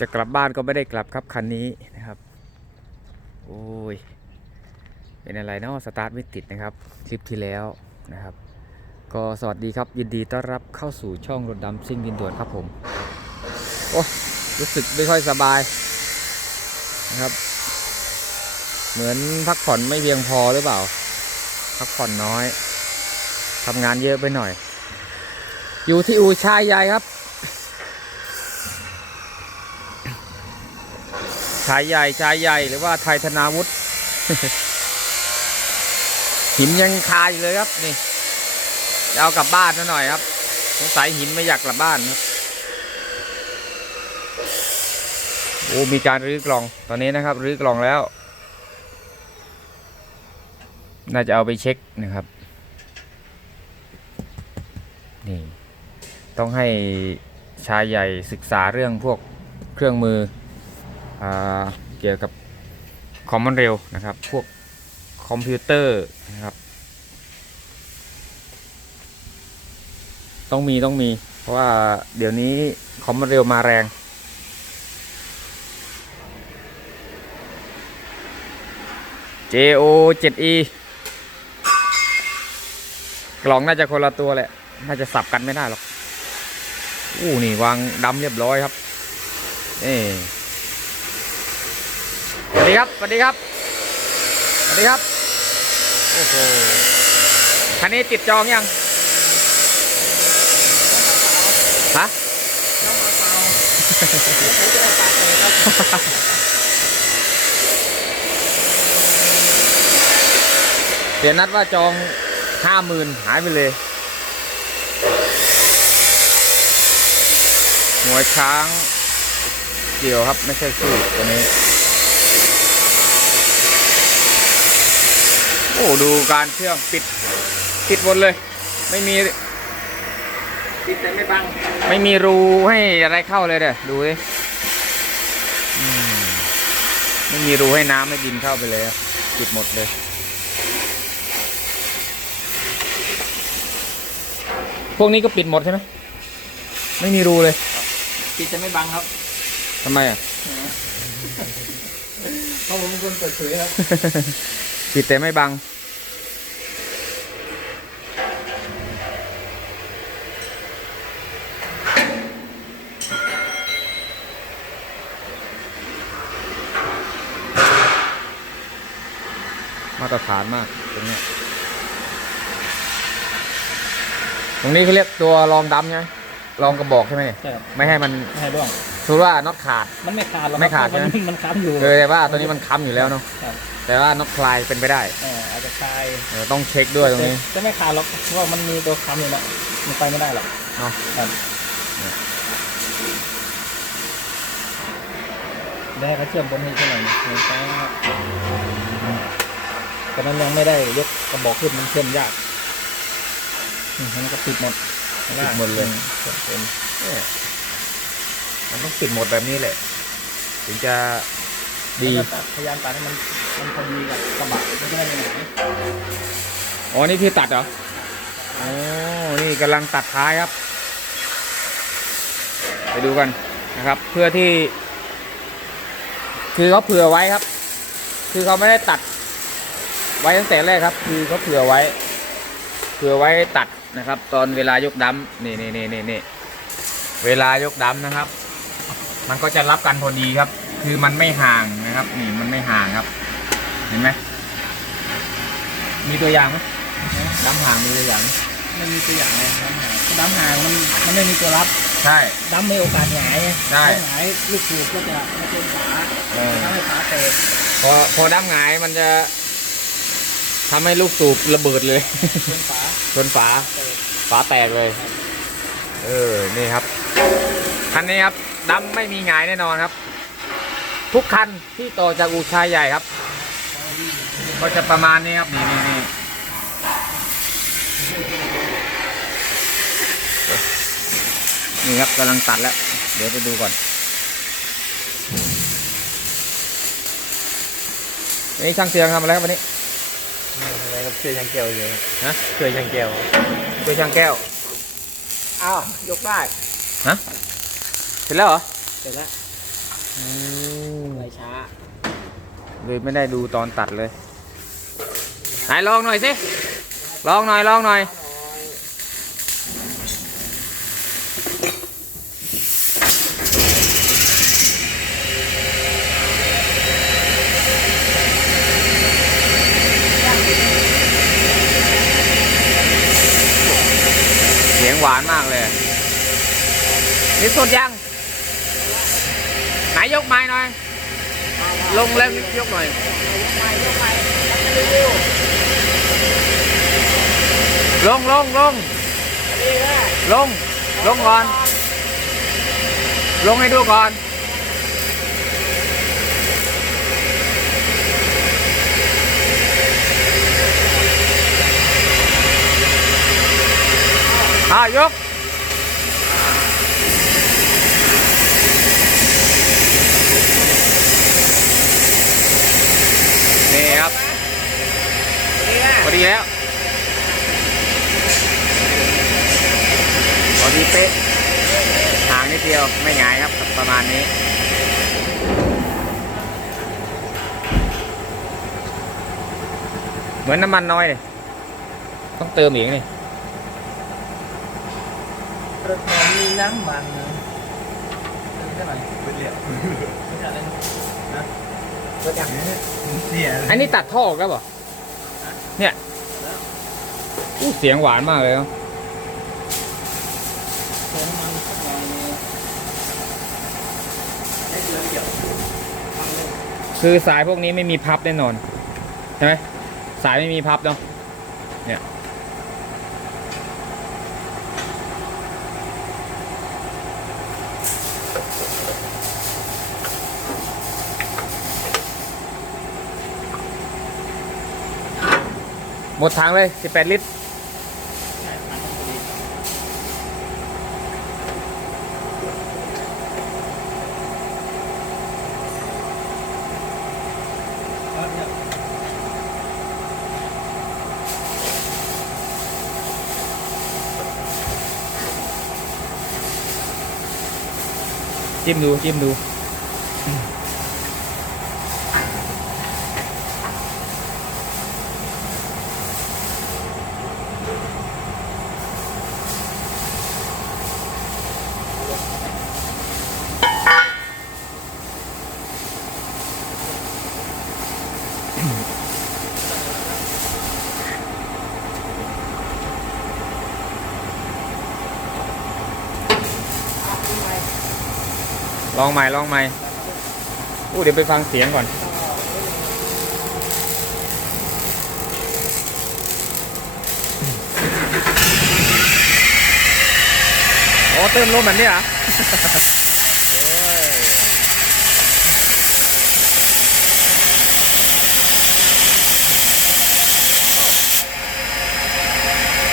จะกลับบ้านก็ไม่ได้กลับครับคันนี้นะครับ โอ้ย เป็นอะไรเนาะสตาร์ทไม่ติดนะครับคลิปที่แล้วนะครับ ก็สวัสดีครับยินดีต้อนรับเข้าสู่ช่องรถดำซิ่งดินด่วนครับผม โอ้รู้สึกไม่ค่อยสบายนะครับ เหมือนพักผ่อนไม่เพียงพอหรือเปล่า พักผ่อนน้อยทำงานเยอะไปหน่อย อยู่ที่อูชายใหญ่ครับายใหญ่ชายใหญ่หรือว่าไทยธนาวุฒิหินยังคาอยู่เลยครับนี่เอากลับบ้านซะหน่อยครับสงสัยหินไม่อยากกลับบ้านครับโอ้มีการรื้อกล่องตอนนี้นะครับ รื้อกล่องแล้ว น่าจะเอาไปเช็คนะครับนี่ต้องให้ชายใหญ่ศึกษาเรื่องพวกเครื่องมือ เกี่ยวกับคอมมอนเร็วนะครับ พวกคอมพิวเตอร์นะครับ ต้องมีต้องมี เพราะว่าเดี๋ยวนี้คอมมอนเร็วมาแรง JO 7E กล่องน่าจะคนละตัวแหละ น่าจะสับกันไม่ได้หรอก อู้นี่วางดำเรียบร้อยครับนี่ สวัสดีครับ สวัสดีครับ สวัสดีครับ โอ้โห คันนี้ติดจองยัง ฮะ เดี๋ยวนัดว่าจองห้าหมื่นหายไปเลย หัวช้าง เกี่ยวครับ ไม่ใช่คู่ตัวนี้ อ้ดูการเชื่อมปิดปิดหมดเลย ไม่มีติดแต่ไม่บังไม่มีรูให้อะไรเข้าเลยเด้อดูดิอืมไม่มีรูให้น้ำให้ดินเข้าไปเลยครับปิดหมดเลยพวกนี้ก็ปิดหมดใช่ไหมไม่มีรูเลยติดแต่ไม่บังครับทำไมอะเพราะผมเป็นคนเปิดเผยครับ ปิดแต่ไม่บัง มาตรฐานมากตรงเนี้ยตรงนี้เขาเรียกตัวรองดำใช่ไหมรองกระบอกใช่ไหมเนี่ยใช่ครับไม่ให้มันไม่ให้ร่วงสมมติว่าน็อตขาด มันไม่ขาดหรอกไม่ขาดมันใช่ไหมมันค้ำอยู่เออแต่ว่าตัวนี้มันค้ำอยู่แล้วเนาะครับแต่ว่าน็อตคลายเป็นไปได้เอออาจจะคลายเออต้องเช็คด้วยตรงนี้จะไม่ขาดหรอกเพราะว่ามันมีตัวค้ำอยู่เนาะมันไปไม่ได้หรอกเนาะครับได้เขาเชื่อมบนให้เท่าไหร่เนี่ยใช่ครับต อนนั้นยังไม่ได้ยกกระบอกขึ้นมันเชื่อมยากอืมมันก็ปิดหมดปิดหมดเลยอืเป็นเนี่ยมันต้องปิดหมดแบบนี้แหละ ถึงจะดีแล้วก็ตัดพยายามตัดให้มันมันพอดีกับกระบะไม่ได้ไม่ไหนอ๋อนี่พี่ตัดเหรอโอ้นี่กำลังตัดท้ายครับ ไปดูกันนะครับ เพื่อที่ คือเขาเผื่อไว้ครับ คือเขาไม่ได้ตัด ไว้ตั้งแต่แรกครับ คือเขาเผื่อไว้ เผื่อไว้ตัดนะครับ ตอนเวลายกดำนี่นี่นี่นี่นี่เวลายกดำนะครับ มันก็จะรับกันพอดีครับ คือมันไม่ห่างนะครับ นี่มันไม่ห่างครับ เห็นไหมมีตัวอย่างไหมดำห่างมีตัวอย่างไหมมันมีตัวอย่างเลยน้ำหางน้ำหางมันมันไม่มีตัวรับใช่น้ำมีโอกาสหงายใช่ถ้าหงายลูกสูบก็จะไม่เป็นฝาเออทำให้ฝาแตกพอพอดำหงายมันจะ ทำให้ลูกสูบระเบิดเลยเป็นฝาชนฝาแตกฝาแตกเลย เออ นี่ครับ คันนี้ครับดำไม่มีหงายแน่นอนครับ ทุกคันที่ต่อจากอู่ชายใหญ่ครับ ก็จะประมาณนี้ครับ นี่นี่นี่นี่ครับกำลังตัดแล้ว เดี๋ยวไปดูก่อนนี่ช่างเสียงทำอะไรครับวันนี้ อะไรครับช่วยยังแก้วเลยฮะช่วยยังแก้วช่วยช่างแก้วอ้าวยกได้ฮะเสร็จแล้วเหรอเสร็จแล้วอืมเลยช้า เลยไม่ได้ดูตอนตัดเลยไหนลองหน่อยสิลองหน่อยลองหน่อย หวานมากเลย นี่สุดยัง ไหนยกไม้หน่อย ลงแล้วยกหน่อยลงลงลงลง ลงก่อน ลงให้ดูก่อน อ่ายก นี่ครับพอดีแล้วพอดีเป๊ะห่างนิดเดียวไม่หงายครับประมาณนี้เหมือนน้ำมันน้อยเลยต้องเติมอีกนี่ รถมีน้ำมันเท่าไหร่เป็นเหลี่ยมเป็นอะไรนะรถอย่างนี้เนี่ยอันนี้ตัดท่อออกแล้วเปล่าเนี่ยอู้เสียงหวานมากเลยคือสายพวกนี้ไม่มีพับแน่นอนใช่ไหมสายไม่มีพับเนาะ หมดถังเลย 18 ลิตร จิ้มดู จิ้มดู ลองใหม่ลองใหม่อู้เดี๋ยวไปฟังเสียงก่อน อ๋อเติมลมแบบนี้เหรอ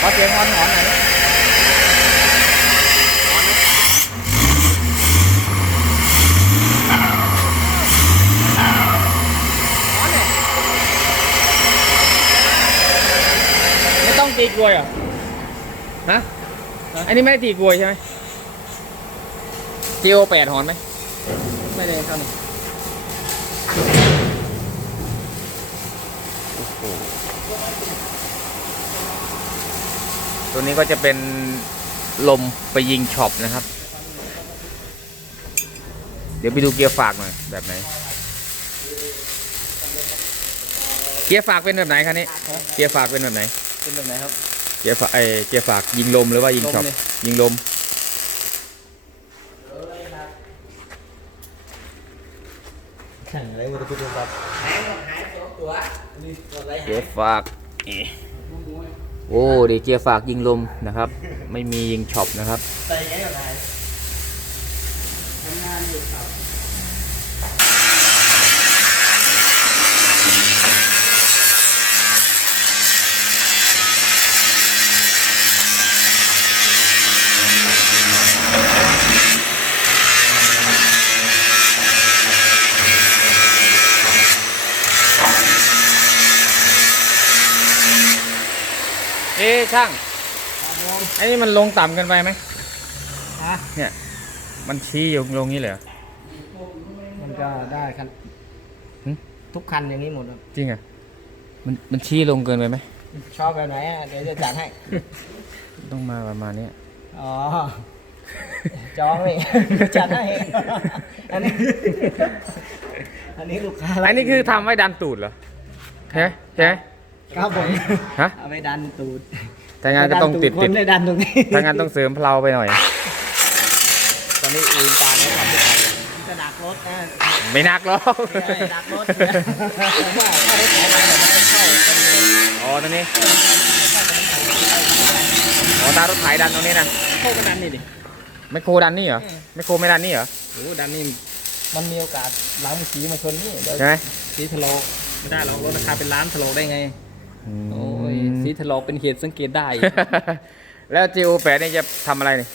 ขอเสียงหอนหอนหน่อยนะไม่ ต้องตีกลวยเหรอฮะอันนี้ไม่ได้ตีกลวยใช่ไหม GO แปดหอนไหมไม่ได้ครับตัวนี้ก็จะเป็นลมไปยิงช็อปนะครับ เดี๋ยวไปดูเกียร์ฝากหน่อยแบบไหน เกียร์ฝากเป็นแบบไหนคันนี้เกียร์ฝากเป็นแบบไหน เป็นแบบไหนครับ เกียร์ฝากไอเกียร์ฝากยิงลมหรือว่ายิงช็อปลมเลยยิงลม แข่งอะไรมันจะพูดแบบหายหายสองตัวนี่อะไรเกียร์ฝากนี่โอ้ดีเกียร์ฝากยิงลมนะครับ ไม่มียิงช็อปนะครับ ใส่ไงอะไรทำงานอยู่ครับ เอ๊ะช่างไอ้นี่มันลงต่ำเกินไปไหมฮะเนี่ย มันชี้อยู่ลงนี้เลยเหรอผมไม่ก็ได้คันหึ ทุกคันอย่างนี้หมดครับจริงอะ มันมันชี้ลงเกินไปไหม ชอบแบบไหนอะเดี๋ยวจะจัดให้ ต้องมาประมาณเนี้ย อ๋อ จองนี่ จัดให้อันนี้ อันนี้ลูกค้าอันนี้คือทำไว้ดันตูดเหรอใช่ไหมใช่ไหมครับผมฮะ เอาไปดันตูด แต่งานก็ต้องติดคติดนได้ดันตรงนี้ถ้างานต้องเสริมเพลาไปหน่อย ตอนนี้อูนการเขาทำทุกคันจะดักรถนะไม่นักหรอกใช่ดักรถนะผมว่าถ้ารถของมันเนี่ยมันเข้ากันเลยอ๋อตรงนี้อ๋อตารถไถดันตรงนี้นะเข้ากันดันนี่ดิไมโครดันนี่เหรออืมไมโครไม่ดันนี่เหรอโอ้ดันนี่มันมีโอกาสล้างสีมาชนนี่เดี๋ยวใช่ไหมสีทะโลกไม่ได้หรอกรถราคาเป็นล้านทะโลกได้ไงอืมโอ้ ยสีทะโลกเป็นเหตุสังเกตได้ แล้วจีโอแปดนี่จะทำอะไรนี่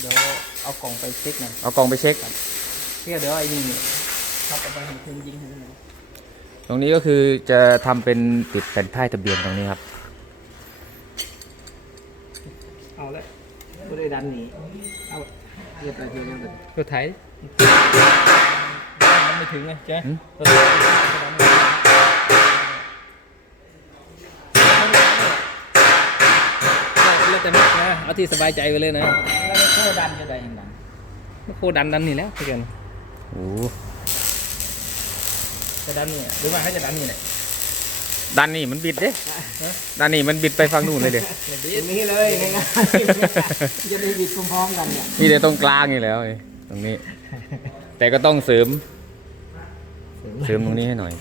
เดี๋ยวเอากล่องไปเช็คหน่อยเอากล่องไปเช็ค เพื่อเดี๋ยวไอ้นี่นี่เขาเอาไปให้คุณยิงให้หน่อยตรงนี้ก็คือจะทำเป็นติดแผ่นป้ายทะเบียนตรงนี้ครับ เอาเลยไม่ได้ดันหนีเอาเรียบร้อยเรียบร้อย รถไถมันไม่ถึงไงใช่ไหมหืม รถไถแล้วแต่มุกนะ เอาที่สบายใจไปเลยนะแล้วโคดันจะได้ยังไงโคดันดันนี่แล้วเพื่อนโอ้จะดันนี่หรือว่าให้จะดันนี่แหละดันนี่มันบิดเด้ดันนี่มันบิดไปฝั่งนู่นเลยเด้ตรงนี้เลยง่ายๆจะได้บิดพร้อมๆกันเนี่ยนี่เดี๋ยวตรงกลางนี่แล้วนี่ตรงนี้ แต่ก็ต้องเสริม เสริมตรงนี้ให้หน่อย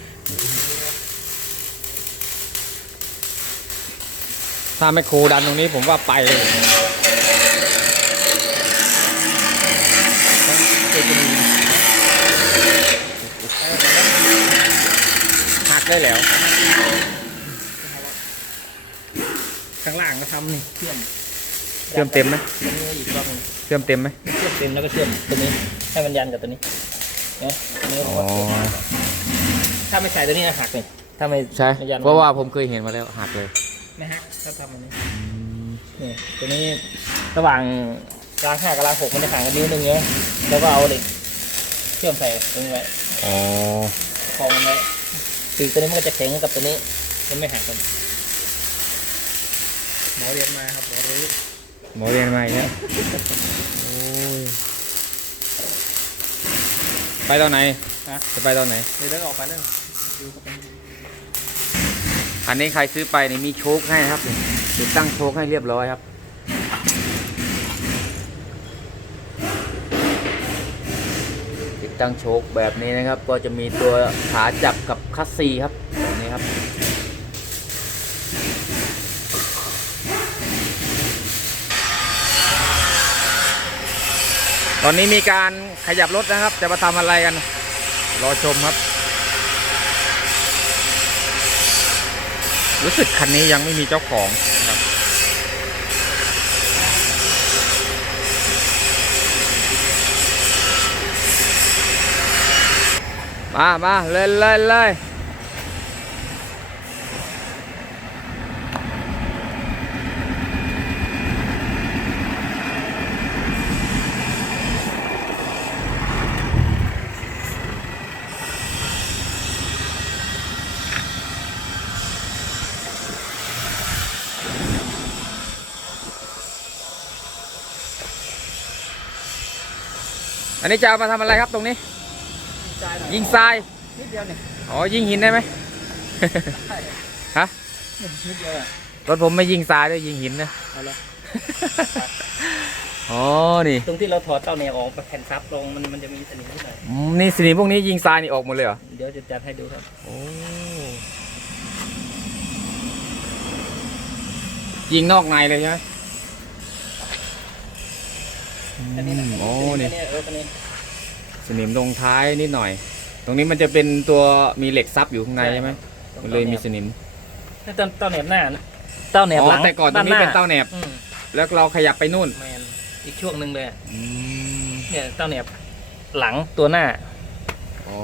ถ้าไม่โครดันตรงนี้ผมว่าไปเลย หักได้แล้ว ข้างล่างก็ทำนี่เชื่อมเชื่อมเต็มไหมอีกรอบนึงเชื่อมเต็มไหมเชื่อมเต็มแล้วก็เชื่อมตัวนี้ให้มันยันกับตัวนี้เนี่ยถ้าไม่ใส่ตัวนี้หักเลยถ้าไม่ใช่เพราะว่าผมเคยเห็นมาแล้วหักเลยไม่หักถ้าทำอันนี้นี่ตัวนี้ระหว่าง กลางห้ากับกลางหกมันจะห่างกันนิ้วหนึงเนี้ยแล้วก็เอาเหล็กเชื่อมใส่ตรงนี้ไว้อ๋อคล้องมันไว้คือตัวนี้มันก็จะแข็งกับตัวนี้มันไม่หักกันหมอเรียนมาครับหมอรู้หมอเรียนมาอีกแล้วโอ้ยไปตอนไหนฮะจะไปตอนไหนเดี๋ยวเดินออกไปแล้วดูเข้าไปคันนี้ใครซื้อไปนี่มีโชคให้นะครับนี่ติดตั้งโชคให้เรียบร้อยครับ ตั้งโชคแบบนี้นะครับ ก็จะมีตัวขาจับกับคัสซีครับแบบนี้ครับ ตอนนี้มีการขยับรถนะครับ จะมาทำอะไรกัน รอชมครับ รู้สึกคันนี้ยังไม่มีเจ้าของนะครับ มามาเลยเลยเลยอันนี้จะเอามาทำอะไรครับตรงนี้ ยยิงทรายนิดเดียวเนี่ยอ๋อยิงหินได้ไหมใช่ฮะ นิดเดียวอะรถผมไม่ยิงทรายด้วยยิงหินนะเอาละอ๋อนี่ตรงที่เราถอดเต้าแนวออกแผ่นซับลงมันมันจะมีสนิมนิดหน่อยอืมนี่สนิมพวกนี้ยิงทรายนี่ออกหมดเลยเหรอเดี๋ยวจะจัดให้ดูครับโอ้ยิงนอกในเลยใช่ไหมอันนี้นะอืมโอ้นี่ อัเอออันนี้สนิมตรงท้ายนิดหน่อย ตรงนี้มันจะเป็นตัวมีเหล็กซับอยู่ข้างในใช่ไหมมันเลยมีสนิมนี่เต้าเต้าแหนบหน้านะเต้าแหนบอ๋หลัองแต่ก่อนตรงนี้เป็นเต้าแหนบ อืมแล้วเราขยับไปนู่นแมนอีกช่วงหนึ่งเลยอะอืมเนี่ยเต้าแหนบหลังตัวหน้า อ๋อ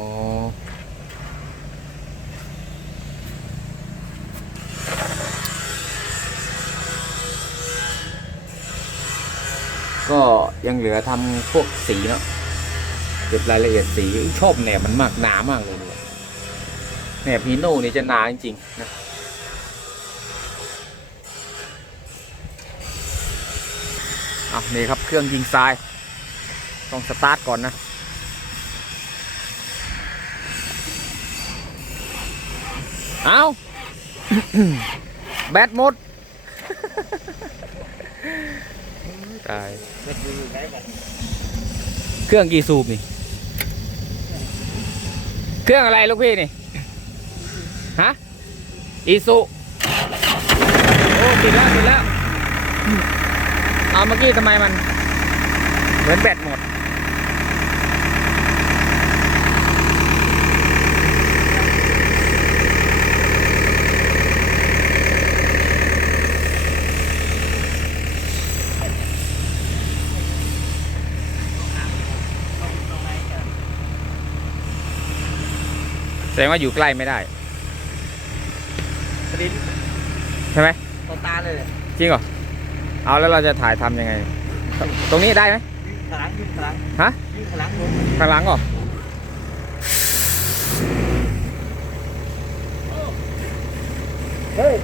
ก็ยังเหลือทำพวกสีเนาะส ก็บรายละเอียดสีชอบแหนบมันมากหนามากเลยเนี่ยแหนบฮีโน่นี่จะหนาจริงๆนะอะนี่ครับเครื่องยิงทราย ต้องสตาร์ทก่อนนะเอาแบตหมดตายเครื่องกี่สูบนี่ เครื่องอะไรลูกพี่นี่ ฮะ อีสุ โอ้ติดแล้วติดแล้ว เอาเมื่อกี้ทำไมมัน เหมือนแบตหมด แสดงว่าอยู่ใกล้ไม่ได้สลินใช่ไหมต่อตาเลยเลยจริงเหรอเอาแล้วเราจะถ่ายทำยังไง ตรงนี้ได้ไหมยิงขลังยิงขลังฮะยิงขลังลงข้างหลังเหรอเฮ้ย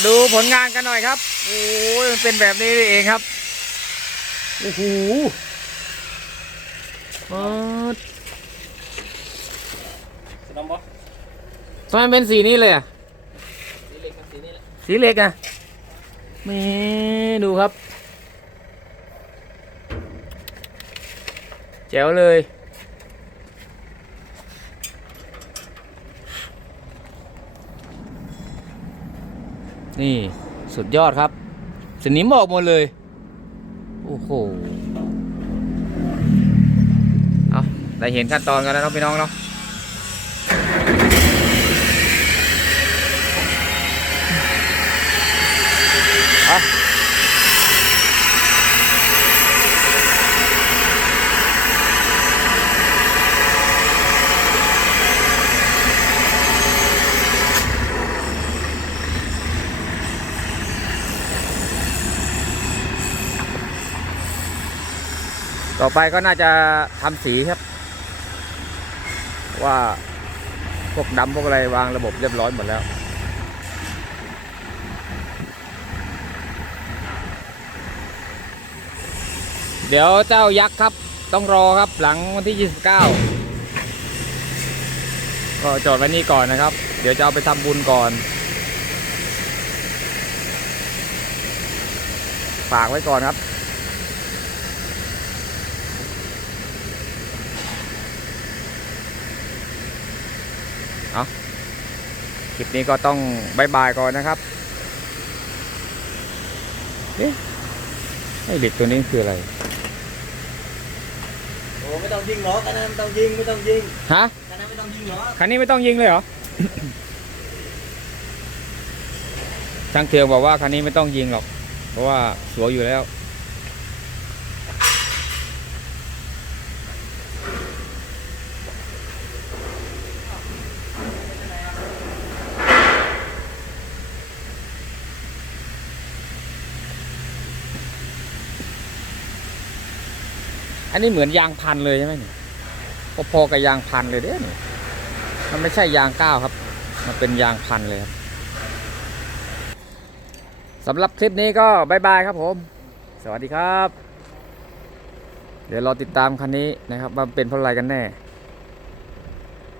มาดูผลงานกันหน่อยครับ โอ้ยมันเป็นแบบนี้เองครับ โอ้โหเออสนอมบอทำไมเป็นสีนี้เลยอะ สีเล็กครับสีนี้แหละสีเหล็กอะแม่ดูครับ แจ๋วเลย นี่สุดยอดครับ สนิมออกหมดเลย โอ้โห เอาได้เห็นขั้นตอนกันแล้วเนาะพี่น้องเนาะอะ ต่อไปก็น่าจะทำสีครับ ว่าพวกดำพวกอะไรวางระบบเรียบร้อยหมดแล้วเดี๋ยวเจ้ายักษ์ครับ ต้องรอครับหลังวันที่ 29 ก็จอดไว้นี่ก่อนนะครับ เดี๋ยวจะเอาไปทำบุญก่อน ฝากไว้ก่อนครับ เอา คลิปนี้ก็ต้องบายบายก่อนนะครับเอ๊ะไอ้เหล็กตัวนี้คืออะไร โอ้ไม่ต้องยิงหรอกอันนั้นไม่ต้องยิงไม่ต้องยิงฮะอันนั้นไม่ต้องยิงหรอกคันนี้ไม่ต้องยิงเลยเหรอ ช่างเทืองบอกว่าคันนี้ไม่ต้องยิงหรอก เพราะว่าสวยอยู่แล้ว นนี้เหมือนยางพันเลยใช่ไหมเนี่ยพอๆกับยางพันเลยเด้เนี่ยมันไม่ใช่ยางก้าวครับ มันเป็นยางพันเลยครับสำหรับคลิปนี้ก็บายบายครับผม สวัสดีครับ เดี๋ยวรอติดตามคันนี้นะครับว่าเป็นเพราะอะไรกันแน่